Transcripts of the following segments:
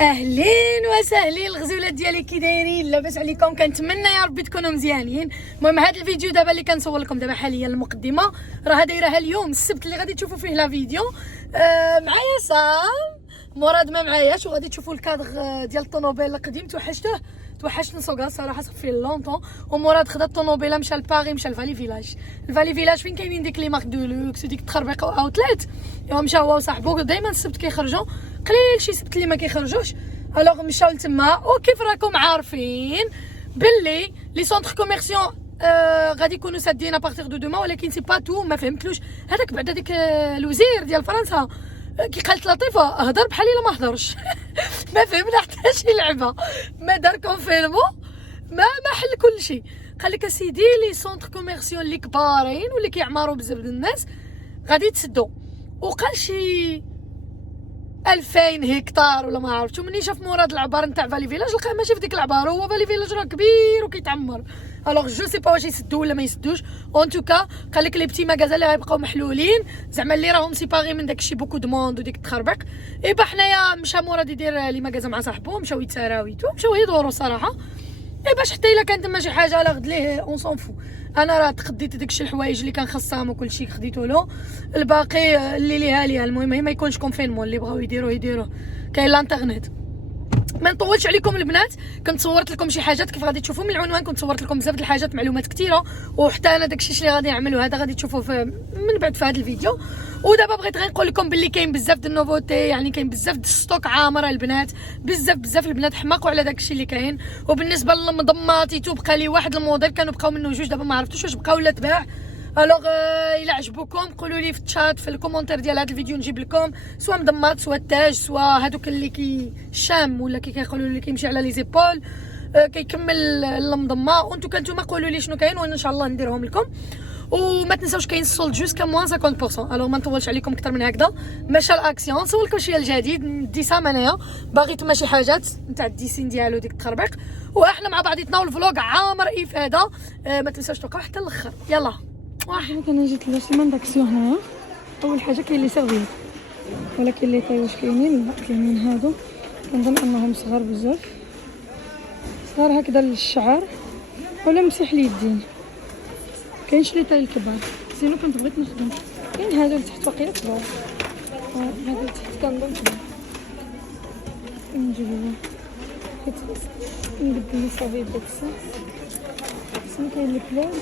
اهلين وسهلين الغزولات ديالي، كي دايرين؟ لاباس عليكم؟ كنتمنى يا ربي تكونوا مزيانين. المهم هذا الفيديو دابا اللي كنصور لكم دابا حاليا المقدمه راه دايرها اليوم السبت اللي غادي تشوفوا فيه لا فيديو. معايا سام، مراد ما معاياش، وغادي تشوفوا الكادغ ديال الطوموبيل القديم. توحشت نسوقها صراحه، صافي لونطون. ومراد خدا الطوموبيله مشى لباري، مشى لفالي فيلاج. الفالي فيلاج فين كاينين ديك لي مارك دو لوكس وديك التخربيق واوتليت. ايوا مشى هو وصاحبو، دائما السبت كيخرجوا، قليل شي سبت اللي ما كيخرجوش. الوغ مشاو لتما، وكيف راكم عارفين باللي لي سونتر كوميرسيون غادي يكونوا سادين ابارتيغ دو دوما، ولكن سي با تو. ما فهمتلوش هذاك بعدا ديك الوزير ديال فرنسا كي قالت لطيفه هضر بحال الا ما هضرش. ما فهمنا حتى شي لعبه، ما دار كونفيرمو، ما حل كل شيء. قال لك اسيدي لي سونتر كوميرسيون اللي كبارين واللي كيعمروا بزاف ديال الناس غادي يتسدوا، وقال شي 2000 هكتار ولا ما عرفتش. ومني شاف مراد العبار نتاع فالي فيلاج لقاه ماشي في ديك العبار، هو فالي فيلاج راه كبير وكيتعمر. الوغ جو سي با واش يسدوا ولا ما يسدوش. اون توكا قال لك لي بتي ماغازا اللي غيبقاو محلولين، زعما اللي راهم سيباغي من داكشي بوكو دوموند وديك التخربيق. ايبا حنايا مشى مراد يدير لي ماغازا مع صاحبو، مشاو يتسراويتو، مشاو يدوروا صراحه. اي باش حتى الا كانت تما شي حاجه على غد ليه اون سون فو. انا راه تخديت داكشي الحوايج اللي كان خاصهم وكلشي خديتو له، الباقي اللي ليها. المهم ما يكونش كونفينمون، اللي بغاو يديروه كاين الانترنت. ما نطولش عليكم البنات، كنت صورت لكم شي حاجات كيف غادي تشوفوا من العنوان. كنت صورت لكم بزاف د الحاجات، معلومات كثيره، وحتى انا داكشي اللي غادي نعملو هذا غادي تشوفوه من بعد في هذا الفيديو. ودابا بغيت غير نقول لكم باللي كاين بزاف د النوفوتي، يعني كاين بزاف د الستوك عامره البنات، بزاف البنات حماقوا على داكشي اللي كاين. وبالنسبه للمضمات بقى لي واحد الموديل، كانوا بقاو منه جوج، دابا ما عرفتوش واش بقاو ولا تباع. الوغ الا عجبوكم قولوا لي في الشات، في الكومونتير ديال هذا الفيديو، نجيب لكم سواء مضمات سواء التاج سواء هذوك اللي الشام ولا كيقولوا اللي كيمشي على لي زيبول كيكمل المضمه. وانتم كنتوما قولوا لي شنو كاين وانا ان شاء الله نديرهم لكم. وما تنساوش كاين السولد جوسكا موان 50%. الوغ ما نطولش عليكم اكثر من هكذا، ماشى الاكسيون. نصور لكم شي الجديد ندي سام انايا، باغي تما شي حاجات نتاع الديسين ديالو ديك التخربيق، واحنا مع بعضياتنا، والفلوق عامر افاده. ما تنساوش توقعوا حتى الاخر. يلا واحد. انا جيت للسيمان داكسيون هنايا. اول حاجه كاين لي سيرفيت، ولكن لي طاي واش كاينين؟ لا كاينين هادو، كنظن انهم صغار بزاف، صغار هكذا للشعر ولا مسيح اليدين. كاينش لي طاي الكبار، سينو كنت بغيت نخدم. كاين هادو لتحت واقيلا كبار، هادو لتحت كنظن كبار. نجيبو حيت نبدل لي سيرفيت داك الساعه. سينو كاين لي بلاد،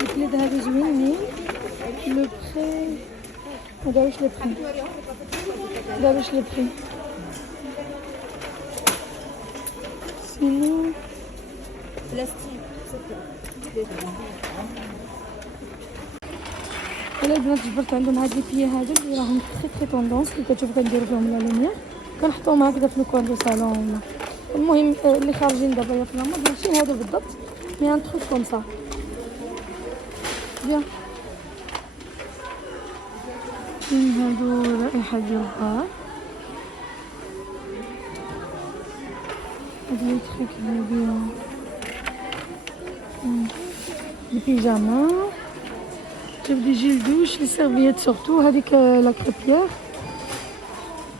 البلاد هادو زوينين. لو بخي ما داروش لي بخي، سينو بلاستيك. انا البنات جبرت عندهم هاد لي بيي هادو اللي راهم تري طوندونس، اللي كتشوفوا كنديروا فيهم لا لوميير، كنحطوهم هكذا في الكوان دو صالون ولا. المهم اللي خارجين دابا يا في المود ماشي هادو بالضبط، مي ان تروك كوم سا بيان. هادو رائحه ديال البار، هاد لي تروك بيان. لي بيجاما، جاب دي جيل دوش، لي سيرفييت سورتو، هذيك لا كريبيير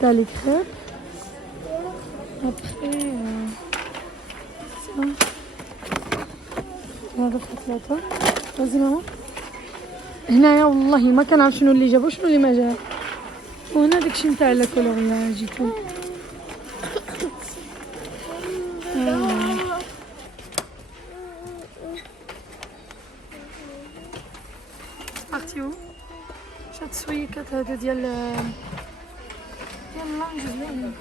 تاع لي كريب. ابخي هذا في 3. غازي ماما هنايا والله ما كنعرف شنو اللي جابو شنو اللي ما جاب. وهنا داكشي نتاع لا كولوريا جيتو. بارتيو شاد السويكات هادو ديال لانج زوينين.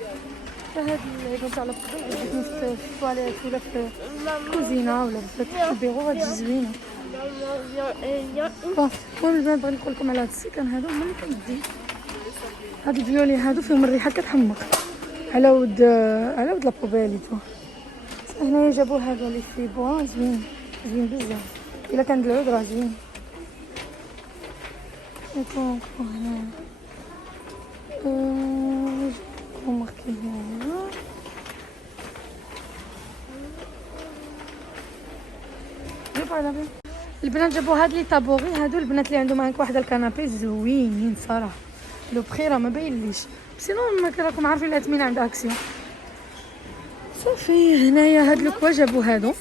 هاد العيبه تاع البقري عجبتني في الطواليت ولا في الكوزينه ولا في البيرو، غادي زوينه. المهم البنات بغيت نقول لكم على هاد السيكان هادو هما اللي كندي. هاد الفيولي هادو فيهم الريحه كتحمق على ود لابوبيليتو. هنايا جابو هذا لي في بوا زوين بزاف، الا كان العود راه زوين. نكون هنا ماركي هنا. البنات جابوا هاد لي طابوغي هادو، البنات اللي عندهم هاك واحد الكنابي زوينين صراحه. لو بخي راه ما باينليش سينو ما راكم عارفين الاثمنه عند اكسيون صافي. هنايا هاد الكوا جابوا هادو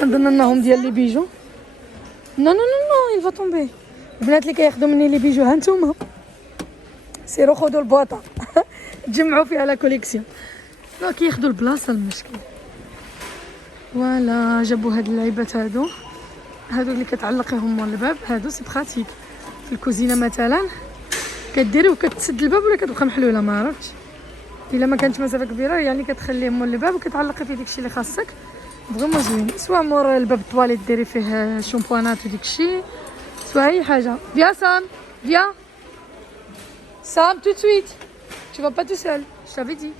كنظن انهم ديال لي بيجو. نو نو نو نو il va tomber. البنات اللي كياخذوا مني لي بيجو ها نتوما سيروا خذوا البواطه تجمعوا فيها لا كوليكسيون. لا كياخذوا البلاصه المشكل. فوالا جابوا هاد اللعيبات هادو اللي كتعلقيهم مول الباب. هادو سي براتيك في الكوزينه مثلا كديري وكتسد الباب ولا كتبقى محلوله ما عرفتش. الا ما كانت مسافه كبيره يعني كتخليه مول الباب وكتعلقي فيه داكشي اللي خاصك. فريمون زوين سواء مور الباب الطواليت ديري فيه شامبوانات وداكشي سواء اي حاجه. فيا سام فيا سام tout de suite tu vas pas tout seul je t'avais dit.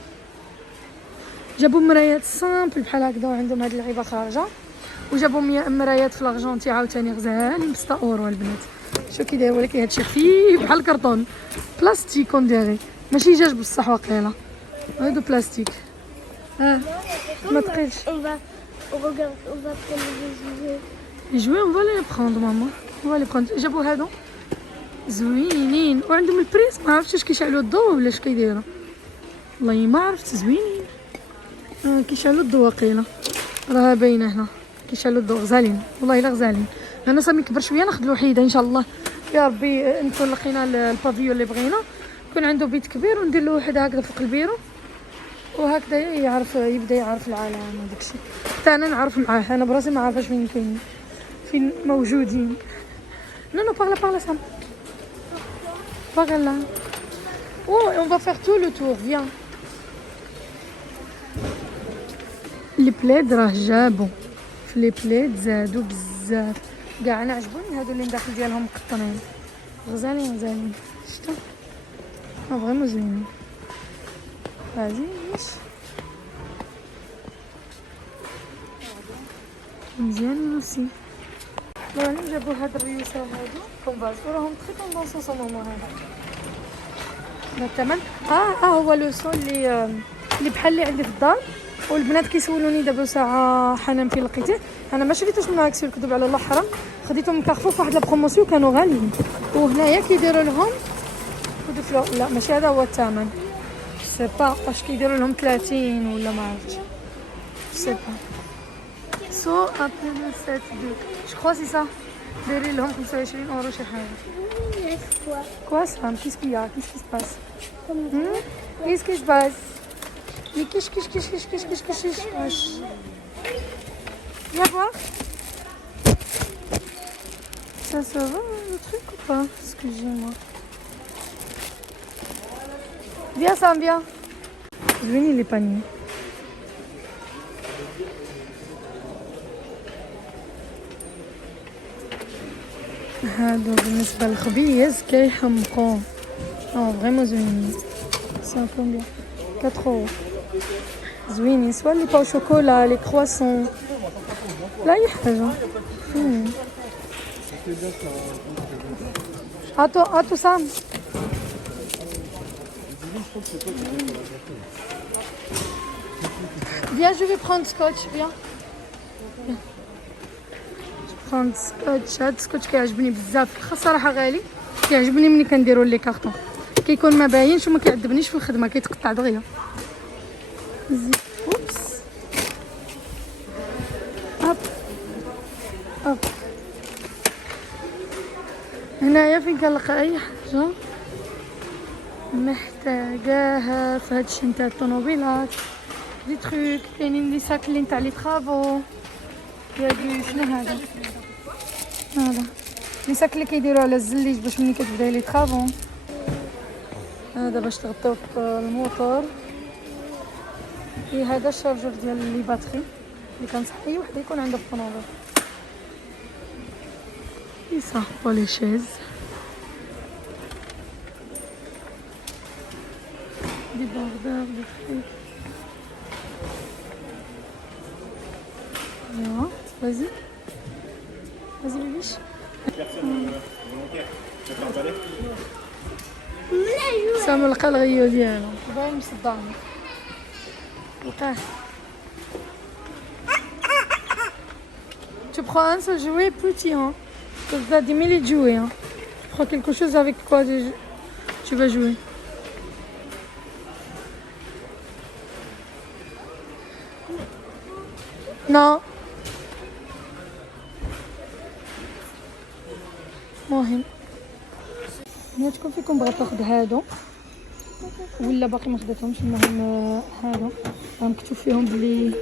جابوا مرايات سامبل بحال هكذا وعندهم هاد اللعيبه خارجه وجابوا مرايات في لارجونتي عاوتاني غزالين ب 6 اورو البنات. شو كي داير ولكن هادشي خفيف بحال الكرتون بلاستيك اون ديري ماشي جاج بصح واقيلا هادو بلاستيك. ما تقيلش. On va prendre les jouets. Les jouets on va les prendre maman on va les prendre. جابوا هادو زوينين وعندهم البريس ما عرفتش واش كيشعلوا الضوء ولا اش كيديروا والله ما عرفت. زوينين كيشعلوا الضوء واقيلا راه باينه هنا كيشعلوا الضوء غزالين والله الا غزالين. انا صافي كبر شويه ناخذ الوحيده ان شاء الله يا ربي نكون لقينا البافيو اللي بغينا يكون عنده بيت كبير وندير له وحده هكذا فوق البيرو وهكذا يبدا يعرف العالم وداكشي حتى انا نعرف معاه. انا براسي ما عارفاش فين كاينين فين موجودين. نو نو باغلا سام باغلا او اون فا فير تو لو تور فيان. لي بلاد راه جابوا في لي بلاد زادوا بزاف كاع. انا عجبوني هادو اللي داخل ديالهم مقطنين غزالين شتو فريمون زوينين. هادي مزيانين اوسي. المهم جابوا هاد الريوسه هادو كومباز وراهم تري طوندونس ان مومون. هذا الثمن هو لو سون اللي بحال اللي عندي في الدار والبنات كيسولوني دابا ساعه حنان فين لقيتيه. انا ما شريتوش من هاكسي الكذب على الله حرام خديتهم من كارفور في واحد لا بروموسيون كانوا غاليين. وهنايا كيديروا لهم لا ماشي هذا هو الثمن سي با واش كيديروا لهم 30 ولا ما عرفتش سي با سو ابل سيت دو جو كرو سي سا دايرين لهم 25 اورو شي حاجه. كوا سام كيسكي سباس كيسكي سباس Mais qu'est-ce Viens voir. Ça va le truc ou pas? Excusez-moi. Viens Sam, viens. Venez les paniers. هادو بالنسبة للخبيز كيحمقو فريمون زوينين. سي كومبيان 4 اورو زوينين سواء لي باو شوكولا لي كرواسون لا اي حاجه. هاتو سام. Viens, je vais prendre scotch, viens. prendre scotch. هاد السكوتش كيعجبني بزاف صراحه غالي كيعجبني ملي كنديرو لي كارطون كيكون ما باينش وما كيعذبنيش في الخدمه كيتقطع دغيا. اوبس هوب هنايا فين كنلقى اي حاجه محتاجاها في هادشي نتاع الطوموبيلات دي تروك. كاينين لي ساكلين تاع لي طرافو يا دي شنو هذا لي ساك اللي كيديروا على الزليج باش ملي كتبداي لي طرافو. هذا باش تغطيو الموتور. هذا الشارجور ديال لي باتري اللي كنصح اي وحده يكون عنده في الطوموبيل. يصاحبوا لي شيز دي باردار دي فريك. ايوا vas-y بيبيش. سامو لقى الغيو ديالو باين مصدعني لقاه. Tu prends un seul jouet petit hein. Comme ça 10 000 jouets hein. Tu prends quelque chose avec quoi Tu vas jouer. Non. مهم هنا تكون فيكم بغات تاخذ هادو ولا باقي ما خداتهمش. المهم هادو راه مكتوب فيهم بلي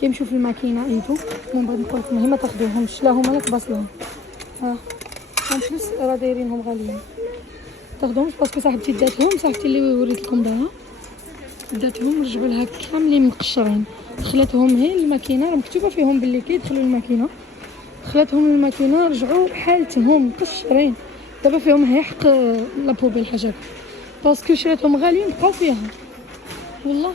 كيمشيو في الماكينه ايتو. المهم بغيت نقول لكم ما تاخذوهمش لا هما لا كباس لهم. ها فلوس راه دايرينهم غاليين. تاخذوهمش باسكو صاحبتي صاحبتي اللي وريت لكم دابا داتهم رجعوا لها كاملين مقشرين. دخلتهم هي الماكينه راه مكتوبه فيهم باللي كيدخلوا الماكينه. دخلتهم الماكينه رجعوا حالتهم مقشرين. دابا فيهم هي حق لابوبيل حاجه باسكو شريتهم غاليين بقاو فيها والله.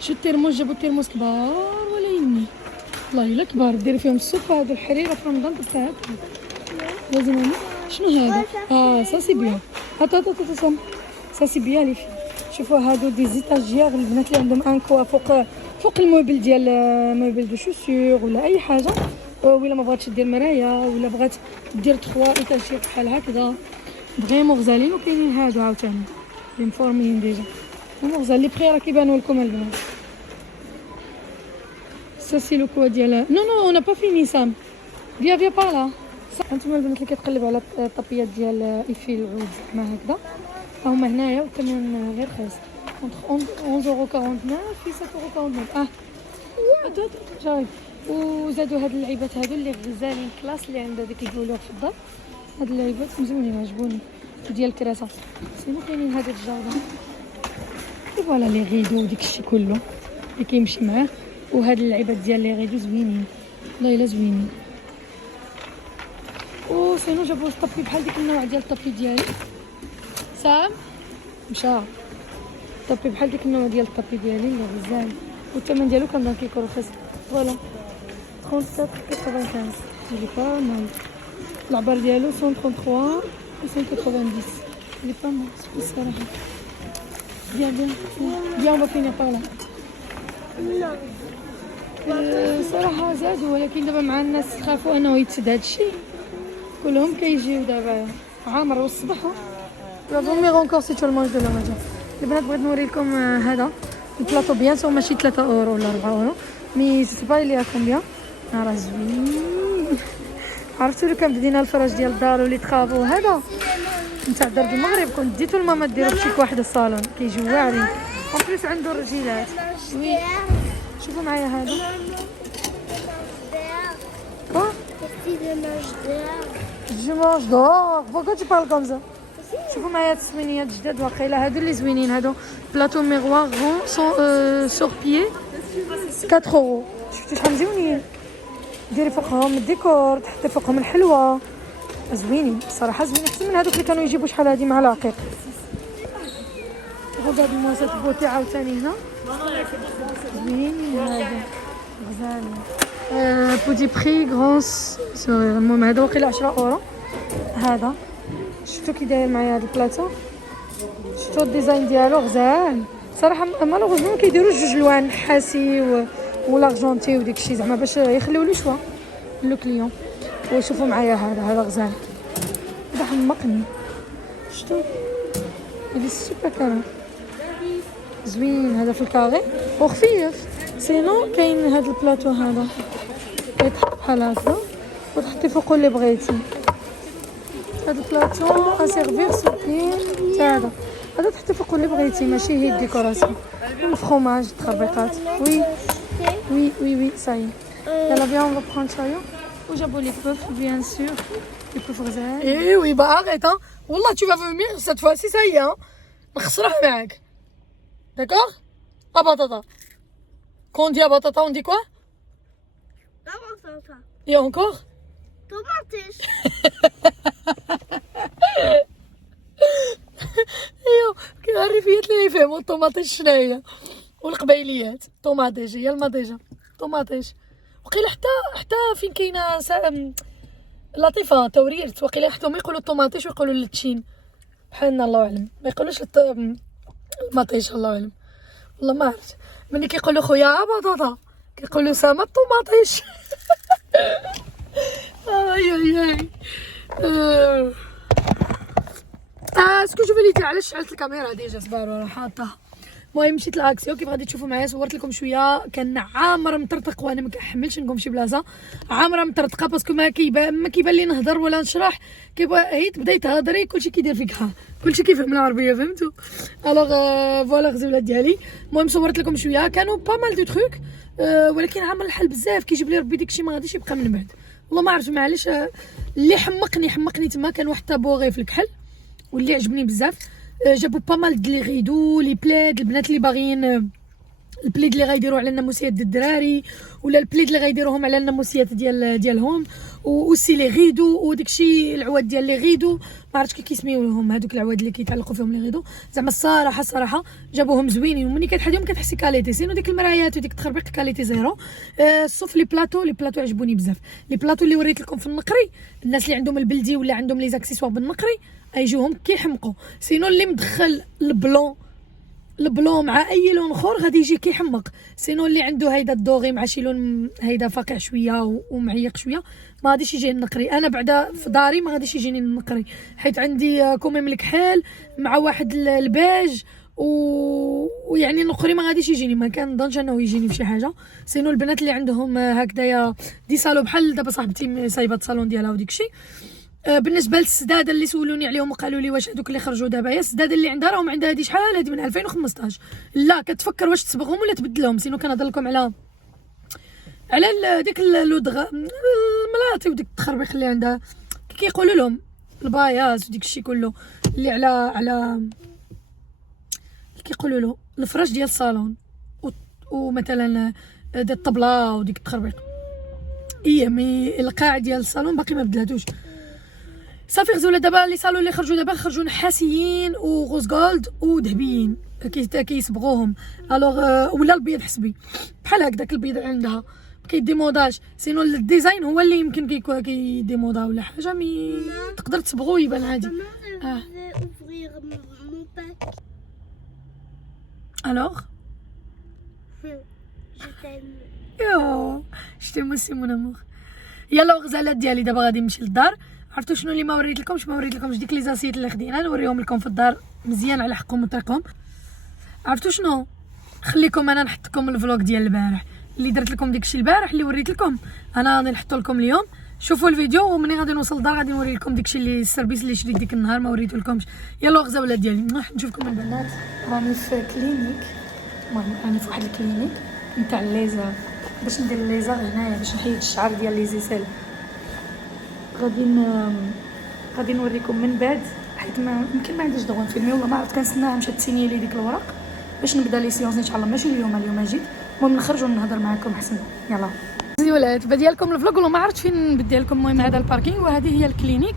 شو الترموس جابوا الترموس كبار ولا يمي والله الا كبار. ديري فيهم السوب هادو الحريره في رمضان تاعك لازم. انا شنو هذا؟ سا سي بيان. هاتو سا سي بيان لي في. شوفوا هادو دي زيتاجير البنات اللي عندهم انكوا فوق الموبل ديال موبل دو شوسور ولا اي حاجه. ولا ما بغاتش دير مرايا ولا بغات دير 3 ايتاجير بحال هكذا فريمون غزالين. وكاينين هادو عاوتاني لي مفورمين ديجا فريمون غزال. لي بخي راه كيبانوا لكم البنات. سا سي لو كوا ديال نو اون با فيني سام فيا با لا. هانتوما البنات اللي كتقلبوا على الطابيات ديال ايفيل العود زعما هكذا هما هنايا والثمن غير رخيص. 11.49 في 7.49. جاي. وزادوا هاد اللعيبات هادو اللي غزالين كلاس اللي عند داك الجولور في الدار. هاد اللعيبات مزيونين عجبوني ديال الكراسه. سينو كاينين هاد الجاردان فوالا لي غيدو وديك الشيء كله اللي كيمشي معاه. وهاد اللعيبات ديال لي غيدو زوينين والله الا زوينين. وسينو جابوا الطابي بحال ديك النوع ديال الطابي ديالي سام مشى. طابي بحال ديك النوع ديال الطابي ديالي اللي غزال والثمن ديالو كان كيكون رخيص فوالا 37.95 اللي با مال. العبار ديالو 133 190 اللي با مال الصراحه. بيان اون با فينير باغ لا. صراحه زادوا ولكن دابا مع الناس خافوا انه يتسد هادشي كلهم كيجيو دابا عامر والصباح. لا فوميغ انكور سي تو المونج دو لا ماجا. البنات بغيت نوريكم هذا البلاطو بيان سو ماشي 3 اورو ولا 4 اورو مي سي با لي كومبيان. راه زوين. عرفتوا لو كان بدينا الفراش ديال الدار ولي تخافوا هذا نتاع درب المغرب كنت ديتو لماما ديرو بشيك واحد الصالون كيجيو واعرين اون بليس عنده الرجيلات. وي شوفوا معايا هذا كوا جو مانج دور بوكو تي بارل كوم سا. شوفوا معايا هاد السوينيات جداد واقيلا هادو اللي زوينين. هادو بلاطو ميغوار غون سور بيي 4 اورو. شفتوا شحال مزيونين. ديري فوقهم الديكور تحطي فوقهم الحلوى زوينين صراحه زوينين احسن من هادوك اللي كانوا يجيبوا شحال هادي مع العقيق. وهاد المواسات بوتي عاوتاني هنا زوينين هادو غزالين. بودي بري غون سوري. المهم هذا واقيلا 10 اورو. هذا شفتوا كي داير معايا هاد البلاطو شفتوا الديزاين ديالو غزال صراحه. مالوغوزمون ما كيديروش جوج الوان نحاسي والارجونتي وديك الشيء زعما باش يخليو لي شوا لو كليون. وشوفوا معايا هذا غزال هذا حمقني. شفتوا هذه سوبر كارو زوين. هذا في الكاري وخفيف. سينو كاين هذا البلاطو هذا كيتحط بحال هكا وتحطي فوقو اللي بغيتي. هذا البلاطو اسيرفير سوبلي تاع هذا تحطي فوقو اللي بغيتي ماشي هي الديكوراسيون. الفرomage التخبيقات وي صاي. يلا بيان اون برون شايو. وجابوا لي بوف بيان سور لي بوف غزال. اي وي با اريت والله tu vas venir cette fois-ci ça y est نخسرها معاك d'accord. بطاطا quand on dit بطاطا on dit quoi et encore طماطيش. ايوا كاين الريفيات اللي يفهموا الطوماطيش شناهي والقبايليات. طوماطيش هي المضيجه طوماطيش. وقيلا حتى فين كاينه لطيفه توريرت وقيلا حتى هما يقولوا الطوماطيش ويقولوا اللتشين بحالنا الله اعلم. ما يقولوش المطيش الله اعلم والله ما عرفت. ملي كيقولوا خويا بطاطا كيقولوا سما الطوماطيش. اي اسكو شوفي لي علاش شعلت الكاميرا ديجا صبار ولا حاطها. المهم مشيت لاكسيو كيف غادي تشوفوا معايا صورت لكم شويه كان عامر مطرطق وانا ما كنحملش نقوم شي بلاصه عامره مطرطقه باسكو ما كيبان لي نهضر ولا نشرح هي تبداي تهضري كلشي كيدير فيك كلشي كيفهم العربيه فهمتوا. الوغ فوالا غزولات ديالي. المهم صورت لكم شويه كانوا با مال دو تروك ولكن عامر الحال بزاف كيجيب لي ربي داكشي ما غاديش يبقى من بعد. والله ما عرفت معليش اللي حمقني تما كان واحد طابوغي في الكحل واللي عجبني بزاف. جابوا با مال دي لي غيدو لي بلاد البنات اللي باغيين البليد اللي غيديروا على الناموسيات ديال الدراري ولا البليد اللي غيديروهم على الناموسيات ديالهم وسي لي غيدو وداكشي العواد ديال لي غيدو ما عرفتش كيسميوهم هذوك العواد اللي كيتعلقوا فيهم لي غيدو. زعما الصراحه جابوهم زوينين وملي كتحديهم كتحسي كاليتي سينو ديك المرايات وديك التخربيق كاليتي زيرو. صوف لي بلاطو عجبوني بزاف. لي بلاطو اللي وريت لكم في النقري الناس اللي عندهم البلدي ولا عندهم لي زاكسيسوار بالنقري يجوهم كيحمقوا. سينو اللي مدخل البلون مع اي لون اخر غادي يجي كيحمق. سينو اللي عنده هيدا الدوغي مع شي لون هيدا فاقع شويه ومعيق شويه ما غاديش يجي النقري. انا بعدا في داري ما غاديش يجيني النقري حيت عندي كوميم الكحل مع واحد البيج ويعني النقري ما غاديش يجيني ما كنظنش انه يجيني بشي حاجه. سينو البنات اللي عندهم هكذايا دي صالون بحال دابا صاحبتي سايبه الصالون ديالها وديكشي. بالنسبه للسداده اللي سولوني عليهم وقالوا لي واش هذوك اللي خرجوا دابا هي السداده اللي عندها راهم عندها هذه شحال هذه من 2015 لا كتفكر واش تصبغهم ولا تبدلهم. سينو كنهضر لكم على ديك اللودغ الملاطي وديك التخربيق اللي عندها كيقولوا لهم الباياس وديك الشيء كله اللي على كيقولوا له الفراش ديال الصالون ومثلا ديال الطبله وديك التخربيق مي القاع ديال الصالون باقي ما بدلاتوش صافي. غزوله دابا لي صالون اللي خرجوا دابا خرجوا نحاسيين وغوز جولد وذهبيين كيصبغوهم. الوغ ولا البيض حسبي بحال هكذاك البيض عندها كيديموداج. سينو الديزاين هو اللي يمكن كيديمودا ولا حاجه مي تقدر تصبغو يبان عادي. الوغ يو شتي موسي مون امور. يلا غزالات ديالي دابا غادي نمشي للدار. عرفتوا شنو اللي ما وريت لكمش ديك لي زاسيت اللي خدينا نوريهم لكم في الدار مزيان على حقهم وطريقهم. عرفتوا شنو خليكم انا نحط لكم الفلوق ديال البارح اللي درت لكم داكشي البارح اللي وريت لكم انا غادي نحطو لكم اليوم. شوفوا الفيديو ومني غادي نوصل للدار غادي نوري لكم داكشي اللي السيرفيس اللي شريت ديك النهار ما وريتو لكمش. يلا غزاولات ديالي نشوفكم البنات. راني في كلينيك راني في واحد الكلينيك نتاع الليزر باش ندير الليزر هنايا باش نحيد الشعر ديال لي زيسيل. غادي نوريكم من بعد حيت ما يمكن ما عنديش دغيا نفيلمي والله ما عرفت كنستناها مشات تسيني لي ديك الوراق باش نبدا لي سيونس ان شاء الله ماشي اليوم جيت. المهم نخرج ونهضر معكم احسن. يلا زيولات بدي لكم الفلوق والله ما عرفت فين نبدي لكم. المهم هذا الباركينغ وهذه هي الكلينيك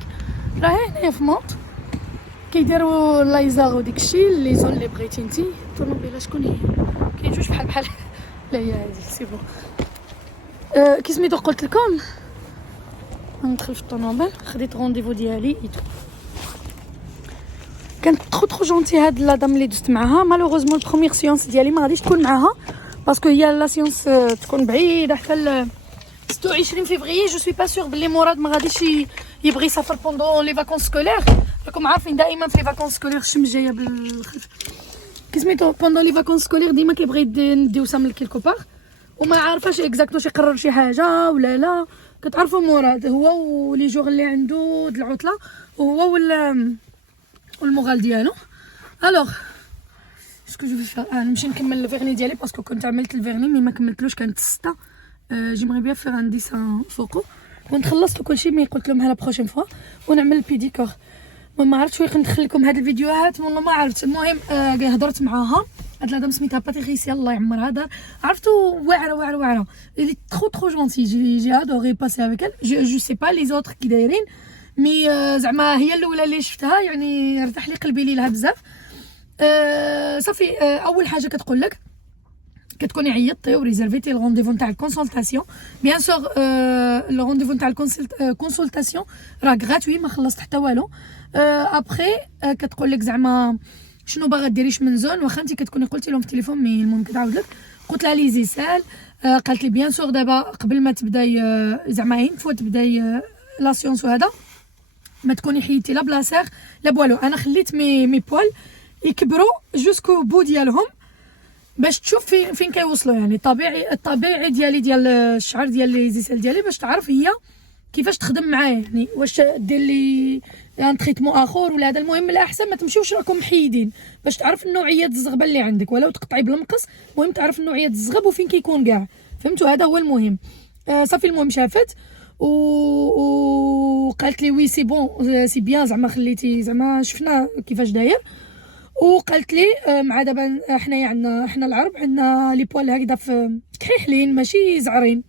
راهي هنايا في مونط كيديروا لايزر وديك الشيء لي زون اللي بغيتي انتي. الطوموبيله شكون هي كاين جوج بحال لا هي هذه سي بون. كي سميتو قلت لكم ندخل في الطوموبيل خديت رونديفو ديالي ايتو. كانت ترو جونتي هاد لادام اللي دزت معاها. مالوغوزمون البروميير سيونس ديالي ما غاديش تكون معاها باسكو هي لا سيونس تكون بعيده حتى 26 فيفري. جو سوي با سور بلي مراد ما غاديش يبغي يسافر بوندون لي فاكونس سكولير. راكم عارفين دائما في لي فاكونس سكولير الشمس جايه بالخف كسميتو بوندون لي فاكونس سكولير ديما كيبغي نديو سامل كيلكو باغ وما عارفاش اكزاكتو شي يقرر شي حاجه ولا لا. كتعرفوا مراد هو ولي جوغ اللي عنده د العطله وهو والمغال ديالو. الوغ اسكو جو في نمشي نكمل الفيرني ديالي باسكو كنت عملت الفيرني مي ما كملتلوش كانت 6. جيمري بيان فير ان ديسان فوقو كنت خلصت كلشي مي قلت لهم لا بروشين فوا ونعمل البيديكور. ما عرفتش واش ندخل لكم هاد الفيديوهات والله ما عرفت. المهم هضرت معاها هاد لادام سميتها باتريسيا الله يعمرها دار عرفتوا واعره اللي ترو جونتي جي ادوري باسي افيك ال جو سي با لي زوتر كي دايرين مي زعما هي الاولى اللي شفتها يعني ارتاح لي قلبي ليها بزاف. صافي اول حاجه كتقول لك كتكوني عيطتي وريزيرفيتي الرونديفو نتاع الكونسلطاسيون بيان سور لو رونديفو نتاع الكونسلطاسيون راه غراتوي ما خلصت حتى والو. ابري كتقول لك زعما شنو باغا ديريش من زون واخا انت كتكوني قلتي لهم في التليفون مي المهم كتعاود لك قلت لها لي زيسال. قالت لي بيان سور دابا قبل ما تبداي زعما اين فوا تبداي لا سيونس وهذا ما تكوني حيدتي لا بلاصيغ لا بوالو. انا خليت مي بوال يكبروا جوسكو بو ديالهم باش تشوف فين كيوصلوا، يعني الطبيعي ديال الشعر ديال لي زيسال ديالي، باش تعرف هي كيفاش تخدم معايا، يعني واش دير لي ان تريتمون اخر ولا هذا. المهم الاحسن ما تمشيوش راكم محيدين باش تعرف النوعيه الزغبه اللي عندك، ولو تقطعي بالمقص، المهم تعرف النوعيه الزغب وفين كيكون كاع، فهمتوا؟ هذا هو المهم. صافي المهم شافت وقالت لي وي سي بون سي بيان، زعما خليتي زعما شفنا كيفاش داير. وقالت لي مع دابا حنايا عندنا حنا العرب عندنا لي بوال هكذا في كحيحلين ماشي زعرين،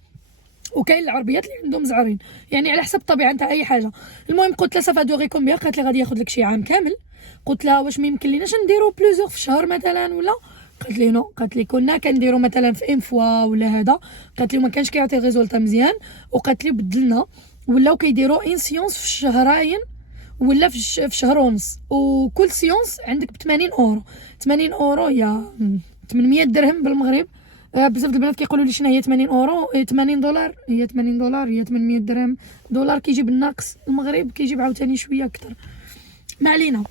وكاين العربيات اللي عندهم زعرين، يعني على حسب الطبيعه نتاع اي حاجه. المهم قلت لها صافا دوغي كومبيان، قالت لي غادي ياخذ لك شي عام كامل. قلت لها واش ما يمكن ليناش نديرو بلوزور في الشهر مثلا ولا؟ قالت لي نو، قالت لي كنا كنديرو مثلا في ان فوا ولا هذا. قالت لي ما كانش كيعطي ريزولطا مزيان، وقالت لي بدلنا ولاو كيديروا ان سيونس في الشهرين ولا في شهر ونص، وكل سيونس عندك ب 80 اورو. 80 اورو هي 800 درهم بالمغرب. بزاف البنات كيقولوا لي شنو هي 80 اورو، 80 دولار هي 80 دولار هي 800 درهم. دولار كيجيب الناقص، المغرب كيجيب عاوتاني شويه اكثر، ما علينا.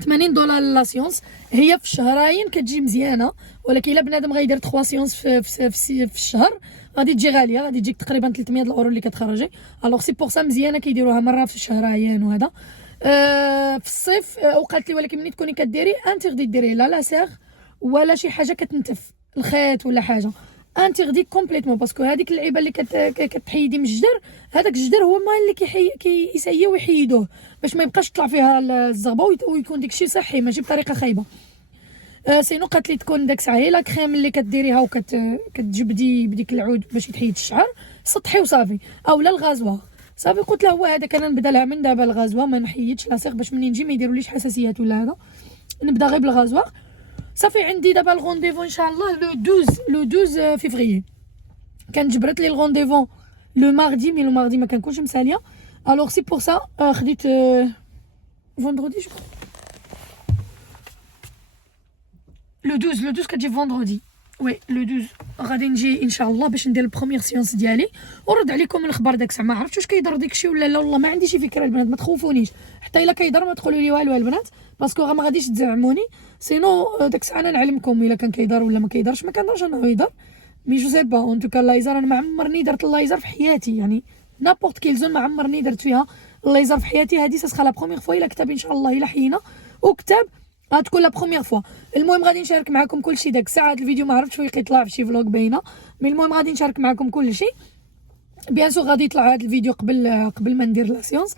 80 دولار لا سيونس، هي في الشهرين كتجي مزيانه، ولكن الا بنادم غيدير 3 سيونس في الشهر غادي تجي غاليه، غادي تجيك تقريبا 300 اورو اللي كتخرجي. الوغ سي بور سا مزيانه كيديروها مره في الشهرين وهذا. في الصيف وقالت لي ولكن ملي تكوني كديري انتردي ديري لا لاسيغ ولا شي حاجه كتنتف الخيط ولا حاجه، انتردي كومبليتمون، باسكو هذيك اللعيبه اللي كتحيدي من الجدر، هذاك الجدر هو ما اللي كيسييه ويحيدوه باش ما يبقاش يطلع فيها الزغبه ويكون داكشي صحي ماشي بطريقه خايبه. سينو قالت لي تكون داك الساعه لا كريم اللي كديريها كتجبدي بديك العود باش يتحيد الشعر سطحي وصافي، اولا الغازوار صافي. قلت له هو هذاك انا نبدا لها من دابا الغازوار، ما نحيدش لاصيغ باش منين نجي ما يديروليش حساسيات ولا هذا، نبدا غير بالغازوار. صافي عندي دابا الغونديفو ان شاء الله لو 12 فيفري. كان جبرت لي الغونديفو لو ماردي، مي لو ماردي ما كنكونش مساليه، الوغ سي بور سا خديت فوندردي جو لو 12 كتجي فوندردي. وي لو 12 غادي نجي ان شاء الله باش ندير البروميير سيونس ديالي ونرد عليكم الخبر داك الساعه. ما عرفتش واش كيضر داكشي ولا لا، والله ما عندي شي فكره البنات، ما تخوفونيش حتى الا كيضر ما تقولوا لي والو البنات، باسكو غا ما غاديش تزعموني. سينو داك الساعه انا نعلمكم الا كان كيضر ولا ما كيضرش. ما كنضرش انا يضر، مي جو سي با اون توكا اللايزر انا ما عمرني درت اللايزر في حياتي، يعني نابورت كيل زون ما عمرني درت فيها اللايزر في حياتي. هذه ساسخا لا بروميير فوا، الا كتاب ان شاء الله الا حينا وكتاب غتكون لا بروميير فوا. المهم غادي نشارك معكم كلشي داك الساعه. هذا الفيديو ما عرفتش فين يطلع في شي فلوق باينه، مي المهم غادي نشارك معكم كلشي. بيان سور غادي يطلع هذا الفيديو قبل ما ندير لا سيونس،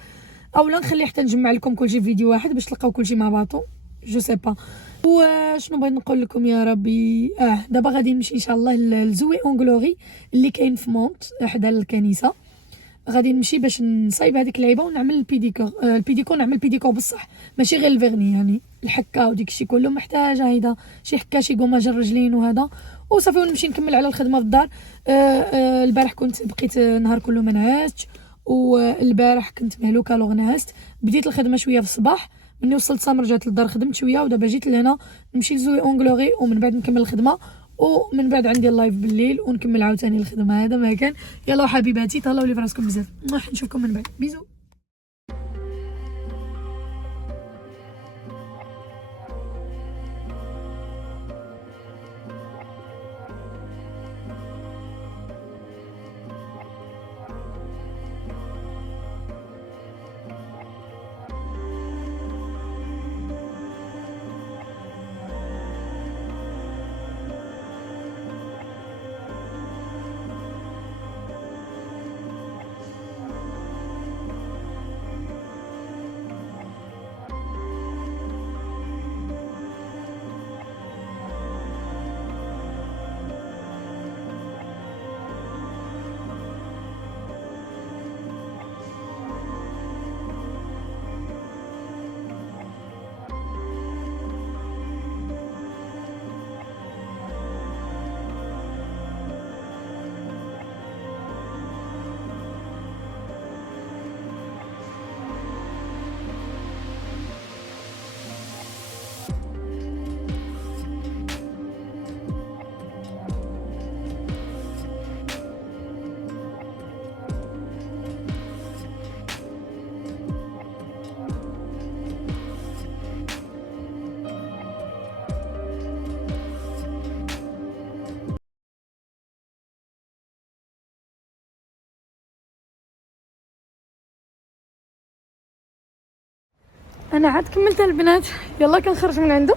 اولا نخلي حتى نجمع لكم كلشي في فيديو واحد باش تلقاو كلشي مع بعضو، جو سي با. وشنو بغيت نقول لكم يا ربي. دابا غادي نمشي ان شاء الله لزوي اونغلوري اللي كاين في مونت حدا الكنيسه. غادي نمشي باش نصايب هذيك اللعيبه ونعمل البيديكور. البيديكور نعمل بيديكور بصح ماشي غير الفيرني، يعني الحكه وديك الشيء كله محتاجه هيدا شي حكه شي قماج الرجلين وهذا وصافي. ونمشي نكمل على الخدمه في الدار. البارح كنت بقيت نهار كله ما نعستش، والبارح كنت مهلوكه لوغ نعست. بديت الخدمه شويه في الصباح، ملي وصلت سامر جات للدار خدمت شويه، ودابا جيت لهنا نمشي لزوي اونغلوري ومن بعد نكمل الخدمه، ومن بعد عندي اللايف بالليل ونكمل عاوتاني الخدمه. هذا ما كان. يلا حبيباتي تهلاو لي فراسكم بزاف، نشوفكم من بعد. بيزو. انا عاد كملت البنات، يلا كنخرج من عنده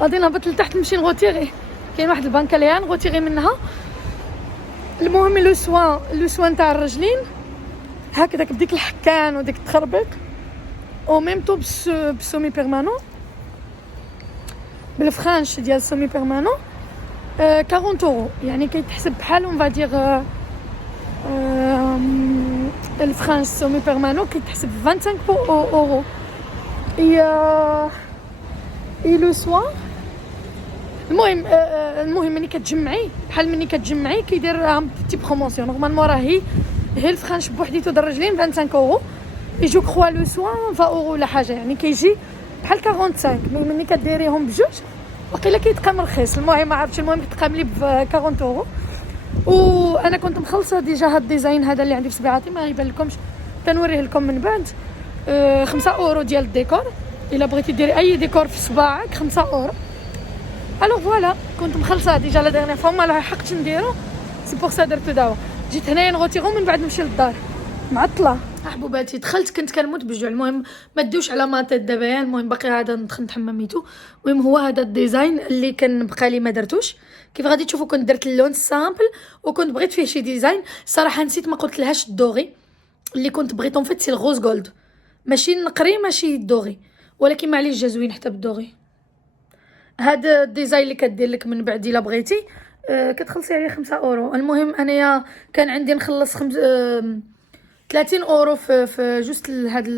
غادي نهبط لتحت نمشي نغوتيغي. كاين واحد البنكه ليها نغوتيغي منها. المهم لو سوان تاع الرجلين هكذاك بديك الحكان وديك التخربيق او ميم طو بسومي بيرمانون بالفرانش ديال سومي بيرمانون 40 اورو، يعني كيتحسب بحال اون فادير الفرانش سومي بيرمانون كيتحسب 25 اورو. اي لو سوان المهم ملي كتجمعي بحال ملي كتجمعي كيدير بتي بروموسيون. نورمالمون راهي هي الفرانش بوحديتو د الرجلين 25 اورو، اي جو كخوا لو سوان 20 اورو ولا حاجه، يعني كيجي بحال 45. مي ملي كديريهم بجوج وقيلا كيتقام رخيص. المهم ما عرفتش، المهم كيتقام لي ب 40 اورو. وانا كنت مخلصه ديجا هاد الديزاين هذا اللي عندي في صبيعاتي، ما يبان لكمش كنوريه لكم من بعد. 5 اورو ديال الديكور، الا بغيتي ديري اي ديكور في صباعك 5 اورو. الوغ فوالا كنت مخلصه ديجا لا ديرنيير فوا، ما لحقتش نديرو، سي بوغ سا درتو دابا. جيت هنايا نغوتيغو من بعد نمشي للدار معطله. حبوباتي دخلت كنت كنموت بالجوع. المهم ما ديوش على ماطيط دابا، المهم باقي هذا ندخل نتحمى ميتو. المهم هو هذا الديزاين اللي كان بقى لي ما درتوش. كيف غادي تشوفوا كنت درت اللون سامبل وكنت بغيت فيه شي ديزاين. صراحه نسيت ما قلت لهاش الدوغي اللي كنت بغيتهم فيت سي الغوز جولد، ماشي النقري ماشي الدوغي، ولكن معليش جا زوين حتى بالدوغي. هذا الديزاين اللي كدير لك من بعد الا بغيتي كتخلصي عليه 5 اورو. المهم انايا كان عندي نخلص 30 اورو في جوست هذا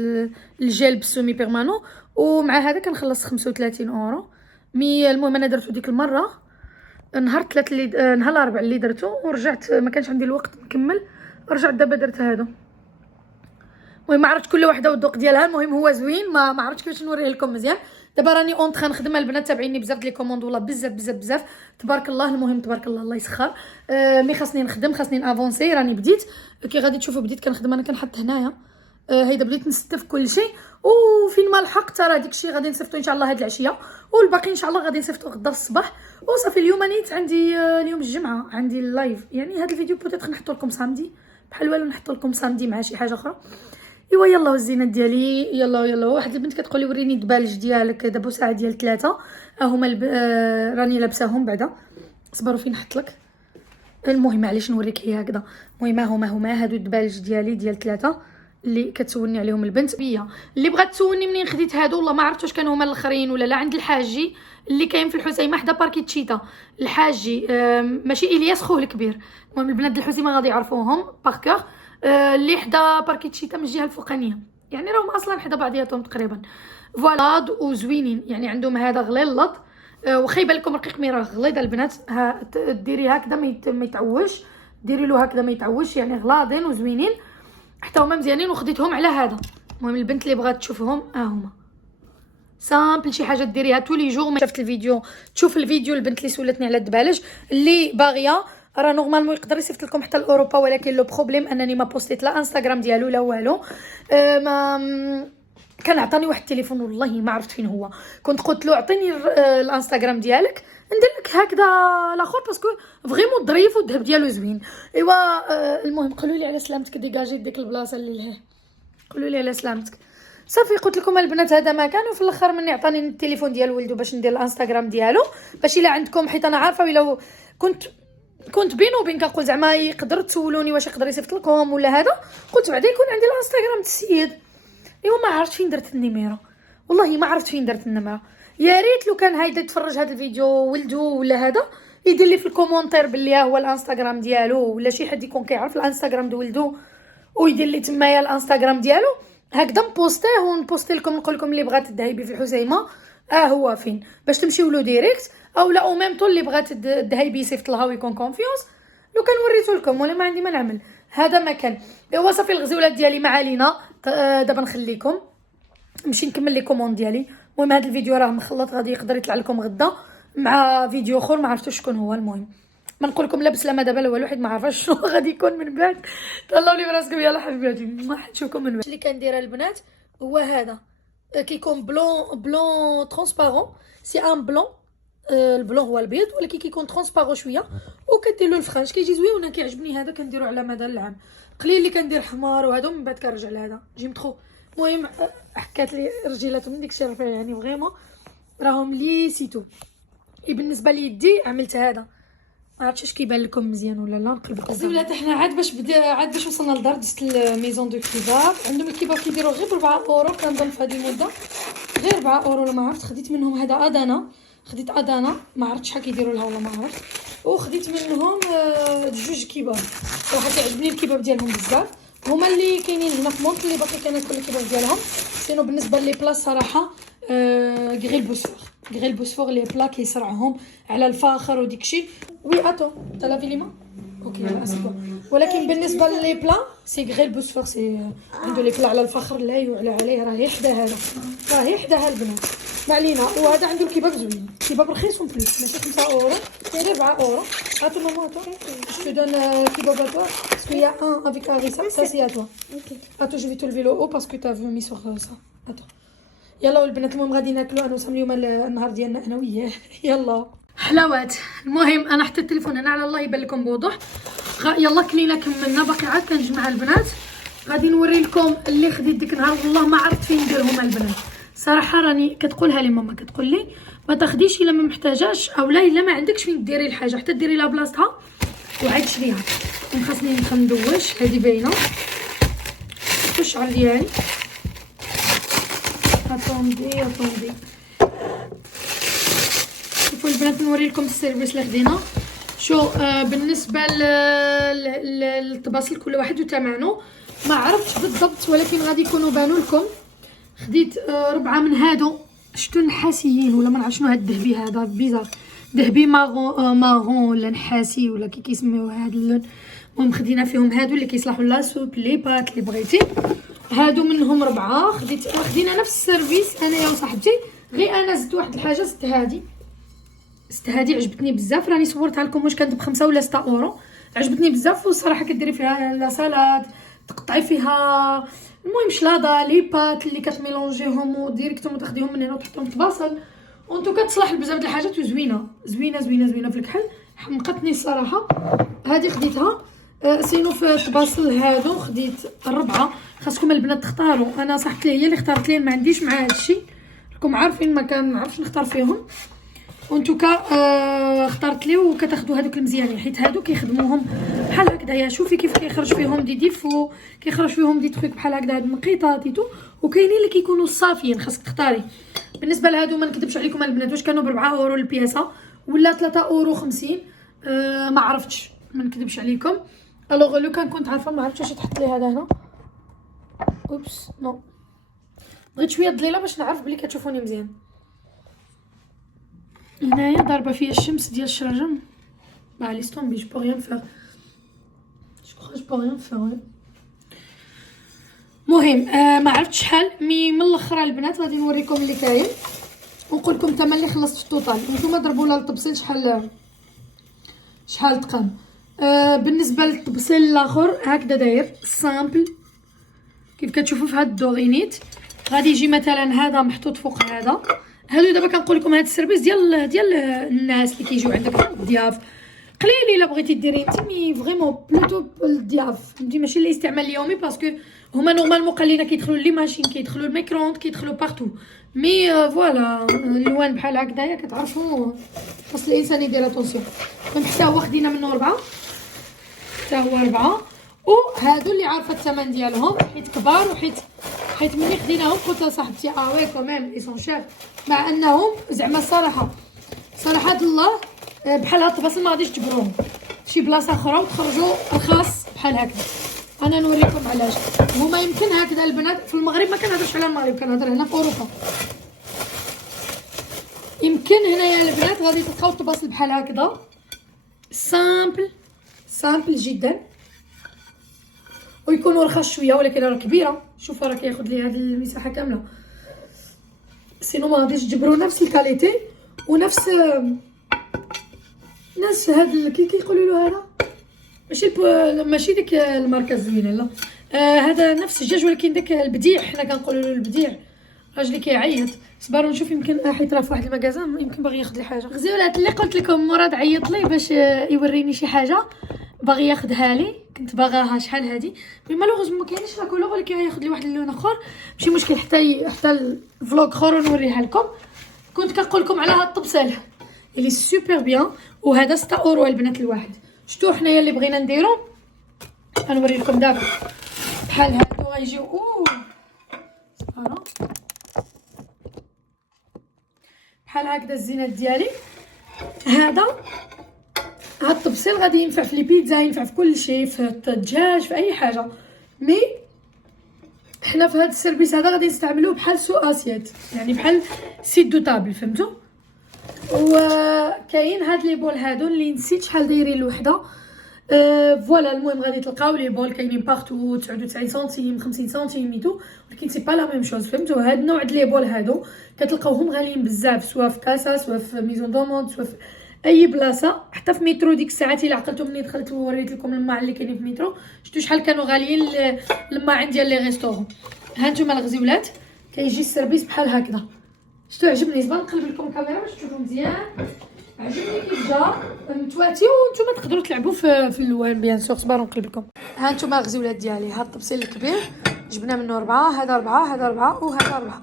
الجيل بالسومي بيرمانو، ومع هذا كنخلص 35 اورو. مي المهم انا درتو ديك المره نهار نهار الاربعاء اللي درتو ورجعت، ما كانش عندي الوقت نكمل، رجعت دابا درت هادو. المهم ما عرفت كل وحده والذوق ديالها. المهم هو زوين، ما عرفتش كيفاش نوريه لكم مزيان. دابا راني اونطخا نخدم. البنات تابعيني بزاف ديال لي كوموند والله بزاف تبارك الله. المهم تبارك الله الله يسخر. مي خاصني نخدم، خاصني نافونسي. راني بديت كي غادي تشوفوا بديت كنخدم. انا كنحط هنايا هيدا بديت نستف كل شيء، وفين ما لحقت راه داكشي غادي نصيفطو ان شاء الله هاد العشيه، والباقي ان شاء الله غادي نصيفطو غدا الصباح. وصافي اليوم نيت عندي اليوم الجمعه عندي اللايف، يعني هاد الفيديو بوتيتر نحطو لكم سامدي بحال والو، نحطو لكم سامدي مع شي حاجه اخرى. ايوا يلا الزينات ديالي يلا. واحد البنت كتقولي وريني الدبالج ديالك دابا ساعه ديال 3 هما راني لابساهم بعدا. صبروا فين نحط لك. المهم معليش نوريك هي هكذا. المهم هما هادو الدبالج ديالي ديال 3 اللي كتسولني عليهم البنت بيا. اللي بغات تسولني منين خديت هادو والله ما عرفت واش كانوا هما الاخرين ولا لا. عند الحاجي اللي كاين في الحسيمه حدا باركي تشيتا. الحاجي ماشي الياس خوه الكبير. المهم البنات ديال الحسيمه غادي يعرفوهم باركور. اللي حدا باركي تشيتا من الجهه الفوقانيه، يعني راهم اصلا حدا بعضياتهم تقريبا. فوالا وزوينين، يعني عندهم هذا غليظ وخاي بالكم رقيق مي راه غليظ البنات. ديري هكذا ما يتعوش، ديري له هكذا ما يتعوش، يعني غلاضين وزوينين حتى هما مزيانين وخديتهم على هذا. المهم البنت اللي بغات تشوفهم هما سامبل شي حاجه ديريها تولي جور. شفت الفيديو تشوف الفيديو البنت اللي سولتني على الدبالج اللي باغيه راه نورمالمون يقدر يصيفط لكم حتى لاوروبا، ولكن لو بروبليم انني ما بوستيت لا انستغرام ديالو لا والو. ما كان عطاني واحد التليفون والله ما عرفت فين هو. كنت قلت له اعطيني الانستغرام ديالك ندير لك هكذا الاخر باسكو فريمون ظريف والذهب ديالو زوين. ايوا المهم قولوا لي على سلامتك ديجاجي ديك البلاصه اللي لهيه، قولوا لي على سلامتك. صافي قلت لكم البنات هذا ما كان. وفي الاخر مني عطاني التليفون ديال ولدو باش ندير الانستغرام ديالو، باش الا عندكم حيت انا عارفه الا كنت بينه وبين كنقول زعما يقدر تسولوني واش يقدر يصيفط لكم ولا هذا. قلت بعدا يكون عندي الانستغرام السيد. ايوا ما عرفت فين درت النيميرو، والله ما عرفت فين درت النمره. يا ريت لو كان هيدا يتفرج هذا الفيديو ولدو ولا هذا يدير لي في الكومونتير باللي هو الانستغرام ديالو، ولا شي حد يكون كيعرف الانستغرام ديال ولدو ويدير لي تمايا الانستغرام ديالو هكذا نبوستيه ونبوستي لكم نقول لكم اللي بغات الذهبي في الحسيمه هو فين باش تمشيو له ديريكت، او لا او ميم طول اللي بغات الذهبي يصيفط لها ويكون كونفيونس لو كان وريتو لكم ولا ما عندي ما نعمل. هذا مكان ايوا صافي الغزولات ديالي ما علينا. دابا نخليكم نمشي نكمل لي كوموند ديالي. المهم هذا الفيديو راه مخلط غادي يقدر يطلع لكم غدا مع فيديو اخر ما عرفتوش شكون هو. المهم ما نقول لكم لا بسلامه دابا لا والو حيت ما عرفاش شنو غادي يكون من بعد. تهلاو لي براسكم يلا حبيباتي نشوفكم من بعد. اللي كنديرها البنات هو هذا كيكون بلون ترونسبارون سي ان بلون. البلون هو البيض ولكن كيكون ترونسبارون شويه وكدير له الفرانش كيجي زوين. وانا كيعجبني هذا كنديرو على مدى العام. قليل اللي كندير حمار وهذا من بعد كنرجع لهذا جيم ترو المهم حكات لي رجيلاتهم من ديكشي رفيع يعني فريمون راهم لي سيتو. بالنسبه ليدي عملت هذا، ما عرفتش واش كيبان لكم مزيان ولا لا. نقلبوا زولات حنا عاد باش وصلنا للدار دزت الميزون دو كيباب. عندهم الكيباب كيديروا غير ب 4 اورو كنظن في هذه المده، غير 4 اورو ولا ما عرفت. خديت منهم هذا ادانا، خديت ادانا ما عرفتش شحال كيديروا لها ولا ما عرفت. وخديت منهم جوج كيباب صراحه كيعجبني الكيباب ديالهم بزاف. هما اللي كاينين هنا في مونط اللي باقي كناكل الكيباب ديالهم. سينو بالنسبه لي بلا صراحه غريل بوسفور لي بلا كيصرعهم على الفاخر وديكشي. وي اتو تلافي ليما اوكي لا اسكو. ولكن بالنسبه لي بلا سي غريل بوسفور سي عنده لي بلا على الفاخر لا يعلى عليه. راهي حدا هذا، راهي حداها البنات ما علينا. وهذا عنده الكباب زوين، كباب رخيص بلوس ماشي 5 اورو غير 4 اورو. اتو ماما اتو جو دون كباب اتو باسكو يا ان افيك اريسا سا سي اتو. اتو جو في تو لفي لو او باسكو تا في مي سور سا. اتو يلا والبنات المهم غادي ناكلوا انا وسام اليوم النهار ديالنا انا وياه. يلا حلاوات. المهم انا حتى التليفون هنا على الله يبان لكم بوضوح. يلا كلينا كملنا باقي عاد كنجمع البنات. غادي نوري لكم اللي خديت ديك النهار والله ما عرفت فين نديرهم البنات صراحه. راني كتقولها لي ماما كتقول لي ما تاخديش الا ما محتاجاش او لا الا ما عندكش فين ديري الحاجه حتى ديري لها بلاصتها وعاد تشريها. خاصني ندوش هذه باينه الشعر ديالي. اتوندي شوفوا البنات نوري لكم السيرفيس اللي خدينا. شو بالنسبه للطباسل كل واحد وثمنه ما عرفتش بالضبط ولكن غادي يكونوا بانوا لكم. خديت 4 من هادو شتو نحاسيين ولا ما نعرف شنو هاد الذهبي هذا بيزار ذهبي ماغون ولا نحاسي ولا كي كيسميوه هاد اللون. المهم خدينا فيهم هادو اللي كيصلحوا لا سوب لي بات اللي بغيتي. هادو منهم 4 خدينا نفس السيرفيس انايا وصاحبتي. غير انا زدت واحد الحاجه زدت هادي عجبتني بزاف. راني صورتها لكم واش كانت ب5 ولا 6 اورو. عجبتني بزاف والصراحه كديري فيها لا سالاد تقطعي فيها المهم شلاضه لي بات اللي كتميلونجيهم وديريكتوم تاخديهم من هنا وتحطهم في البصل. وانتو كتصلح بزاف د الحاجات وزوينه في الكحل. حمقتني الصراحه. هذه خديتها. سينو في الطباصل هادو خديت 4. خاصكم البنات تختاروا. انا صاحبتي هي اللي اختارت لي ما عنديش مع هادشي راكم عارفين ما كنعرفش نختار فيهم. وانتو اختارت لي وكتاخذوا هذوك المزيانين حيت هادو كيخدموهم بحال هكذايا. شوفي كيف كيخرج فيهم دي ديفو كيخرج فيهم دي تخيك بحال هكذا هاد النقيطات ايتو. وكاينين اللي كيكونوا صافيين خاصك تختاري. بالنسبه لهادو ما نكذبش عليكم البنات واش كانوا ب 4 اورو البياسه ولا 3 اورو 50 ما عرفتش ما نكذبش عليكم. الوغ لو كان كنت عارفه ما عرفتش واش تحط لي هذا هنا. اوبس نو بغيت شويه ضليله باش نعرف بلي كتشوفوني مزيان. هنايا ضاربه فيا الشمس ديال الشراجم مع لي ستومبي جو بو ريان فير جو بو ريان فير. المهم ما عرفتش شحال مي من الاخر البنات غادي نوريكم اللي كاين ونقول لكم الثمن اللي خلصت في الطوطال. نتوما ضربوا لها الطبسيل شحال تقام. بالنسبه للطبسيل الاخر هكذا داير سامبل كيف كتشوفوا في هاد الدوغينيت. غادي يجي مثلا هذا محطوط فوق هذا. هادو دابا كنقول لكم هاد السيرفيس ديال الناس اللي كيجيو عندك الضياف قليل الا بغيتي ديري انت مي فريمون بلوتو الضياف فهمتي ماشي الاستعمال اليومي باسكو هما نورمالمون قال لنا كيدخلوا لي ماشين كيدخلوا الميكرووند كيدخلوا بارتو. مي فوالا الالوان بحال هكذايا كتعرفوا خاص الانسان يدير اتونسيون. حتى هو خدينا منه 4 حتى هو 4. وهادو اللي عارفه الثمن ديالهم حيت كبار حيت ملي خديناهم قلت لصاحبتي وي كوميم اي سون شير مع انهم زعما الصراحه الله بحال هاد الطباسل ما غاديش تجبروهم شي بلاصه اخرى وتخرجوا رخاص بحال هكذا. انا نوريكم علاش. هما يمكن هكذا البنات في المغرب ما كنهضرش على المغرب كنهضر هنا في اوروبا. يمكن هنايا البنات غادي تلقاو الطباسل بحال هكذا سامبل جدا ويكونوا رخاص شويه ولكن راه كبيره. شوفوا راه كياخذ لي هذه المساحه كامله سينو ما غاديش تجبروا نفس الكاليتي ونفس هذا كي كيقولوا له هذا ماشي ديك الماركه الزوينه لا هذا نفس الدجاج ولكن داك البديع حنا كنقولوا له البديع. راجلي كيعيط صبروا نشوف يمكن حيت راه في واحد المكازان يمكن باغي ياخذ لي حاجه. غزولات اللي قلت لكم مراد عيط لي باش يوريني شي حاجه باغي ياخذها لي كنت باغاها شحال هادي مي مالوغوزمون ما كاينش لا كولور، ولكن غياخذ لي واحد اللون اخر ماشي مشكل، حتى الفلوق اخر نوريها لكم. كنت كنقول لكم على هاد الطبسيل اللي سوبر بيان، وهذا 6 اورو البنات الواحد. شفتوا حنايا اللي بغينا نديرو غنوري لكم دابا بحال هادو غيجيو بحال هكذا الزينات ديالي. هاد الطبسيل غادي ينفع في لي بيتزا، ينفع في كل شيء، في الدجاج، في اي حاجه. مي حنا في هذا السيرفيس هذا غادي نستعملوه بحال سو اسيت، يعني بحال سيت دو طابل، فهمتوا؟ وكاين هاد لي بول هادو اللي نسيت شحال دايرين الوحده. فوالا المهم غادي تلقاو لي بول كاينين بارتو 99 سنتيم 50 سنتيم ميتو، ولكن سي با لا ميم شوز، فهمتوا؟ هاد النوع د لي بول هادو كتلقاوهم غاليين بزاف، سواء في كاسا سواء في ميزون دوموند سواء في اي بلاصه، حتى في مترو ديك الساعات الا عقلتوا مني دخلت ووريت لكم الماع اللي كاينين في مترو، شفتوا شحال كانوا غاليين الماعن ديال لي ريستورون. ها نتوما الغزيولات كيجي السيرفيس بحال هكذا. شفتوا عجبني، زعما نقلب لكم الكاميرا باش تشوفوا مزيان. عجبني كيف جا متواتي، وانتم تقدروا تلعبوا في الالوان بيان سور. صبروا نقلب لكم. ها نتوما الغزيولات ديالي، هاد الطبسيل الكبير جبنا منه 4، هذا 4، هذا 4 وهذا 4.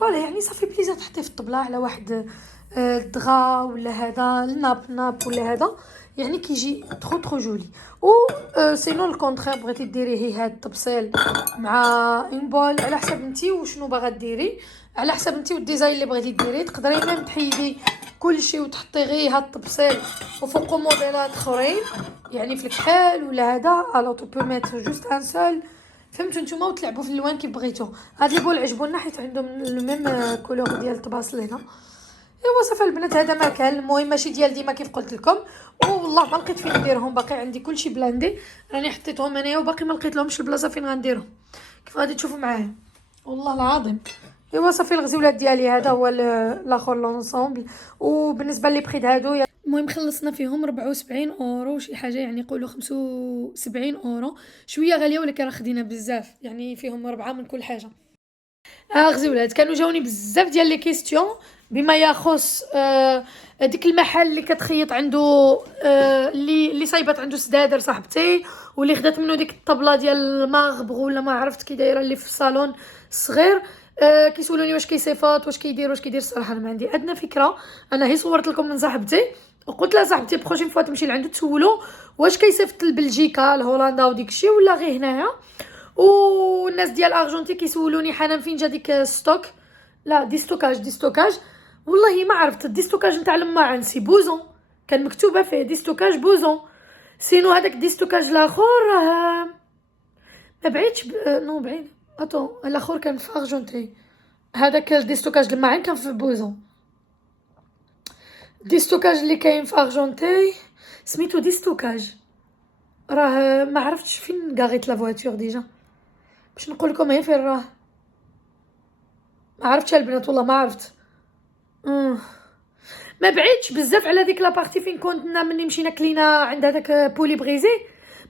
فوالا يعني صافي بليزا تحطيه في الطبله على واحد الدغا ولا هذا الناب ولا هذا، يعني كيجي ترو جولي. و سينو الكونترير بغيتي ديريه هاد الطبسيل مع اون بول على حسب نتي وشنو باغا ديري، على حسب نتي والديزاين اللي بغيتي ديري. تقدري ميم تحيدي كلشي وتحطي غير هاد الطبسيل وفوقو موديلات اخرين، يعني في الكحل ولا هذا الو تو بو ميتر جوست ان سول، فهمتوا نتوما، وتلعبوا في الالوان كيف بغيتو. هاد لي بول عجبونا حيت عندهم الميم كولور ديال الطباصل هنا. ايوا صافي البنات هذا ما كان، المهم ماشي ديال ديما كيف قلت لكم، والله ما لقيت فين نديرهم، باقي عندي كلشي بلاندي، راني حطيتهم انايا وباقي ما لقيت لهمش البلاصه فين غنديرهم، كيف غادي تشوفوا معايا والله العظيم. ايوا صافي الغزولات ديالي هذا هو الاخر لونسومبل. وبالنسبه لي بريد هادو المهم خلصنا فيهم 74 اورو شي حاجه، يعني نقولوا 75 اورو، شويه غاليه ولكن راه خدينا بزاف، يعني فيهم 4 من كل حاجه. غزولات كانوا جاوني بزاف ديال لي كيستيون بما يخص ديك المحل اللي كتخيط عنده اللي صايبات عنده سدادر صاحبتي، واللي خدات منه ديك الطبله ديال المغرب ولا ما عرفت كي دايره اللي في الصالون الصغير. كيسولوني واش كيصيفط واش كيدير الصراحه انا ما عندي ادنى فكره. انا هي صورت لكم من صاحبتي وقلت لها صاحبتي بروجين فوا تمشي لعندو تسولو واش كيصيفط لبلجيكا لهولندا وديك الشيء ولا غير هنايا. والناس ديال ارجنتي كيسولوني حنان فين جا ديك ستوك، لا دي ستوكاج والله ما عرفت. دي ستوكاج نتاع الماعن سي بوزون، كان مكتوبه فيه دي ستوكاج بوزون. سينو هذاك دي ستوكاج الاخر راه ما بعيدش نو بعيد الاخر كان في ارجنتي، هذاك دي ستوكاج الماعن كان في بوزون. دي ستوكاج اللي كاين في ارجنتي سميتو دي ستوكاج، راه ما عرفتش فين غاريت لا فواتور ديجا باش نقول لكم هي فين راه، ما عرفتش البنات والله ما عرفت. ما بعيدش بزاف على ديك لابارتي فين كنا ملي مشينا كلينا عند هذاك بولي بريزي،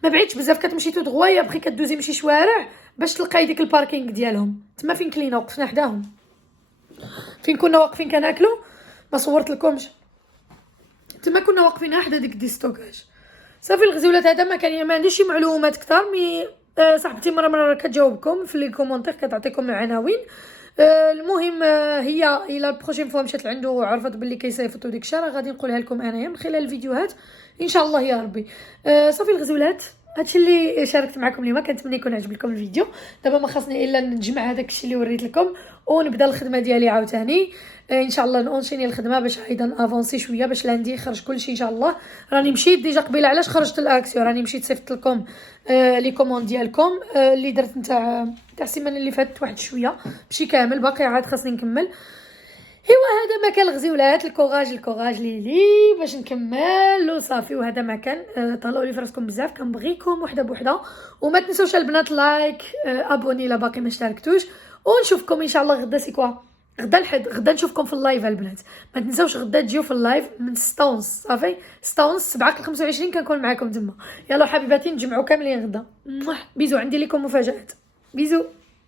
ما بعيدش بزاف، كتمشي تو دغيا بخي كدوزي مشي شوارع باش تلقاي ديك الباركينغ ديالهم تما فين كلينا وقفنا حداهم، فين كنا واقفين كناكلو ما صورت لكمش، تما كنا واقفين حدا ديك دي ستوكاج. صافي الغزولات هذا ما كان، ما عنديش شي معلومات كثر، مي صاحبتي مره كتجاوبكم في لي كومونتير كتعطيكم العناوين. المهم هي الى البروجين فوا مشات لعنده وعرفت باللي كيصيفطوا ديك الشيء راه غادي نقولها لكم انايا من خلال الفيديوهات ان شاء الله يا ربي. صافي الغزولات هادشي اللي شاركت معكم اليوم، كنتمنى يكون عجب لكم الفيديو. دابا ما خاصني الا نجمع هذاك الشيء اللي وريت لكم ونبدا الخدمه ديالي عاوتاني ان شاء الله، نونشيني الخدمه باش ايضا افونسي شويه باش لاندي يخرج كلشي ان شاء الله. راني مشيت ديجا قبيله، علاش خرجت الاكسيو راني مشيت صيفط لكم لي كوموند ديالكم اللي درت نتاع السيمانه اللي فاتت واحد شويه ماشي كامل، باقي عاد خاصني نكمل. ايوا هذا ما كان الغزولات، الكوراج ليلي باش نكمل وصافي. وهذا ما كان، طلعوا لي فراسكم بزاف، كنبغيكم وحده بوحده، وما تنسوش البنات لايك ابوني لا باقي ما اشتركتوش، ونشوفكم ان شاء الله غدا سيكوا غدا الحد، غدا نشوفكم في اللايف البنات. ما تنسوش غدا تجيو في اللايف من 6:30 صافي 6:30 7 25 كنكون معكم تما. يلا حبيباتي نجمعوا كاملين غدا. بيزو، عندي لكم مفاجات. بيزو.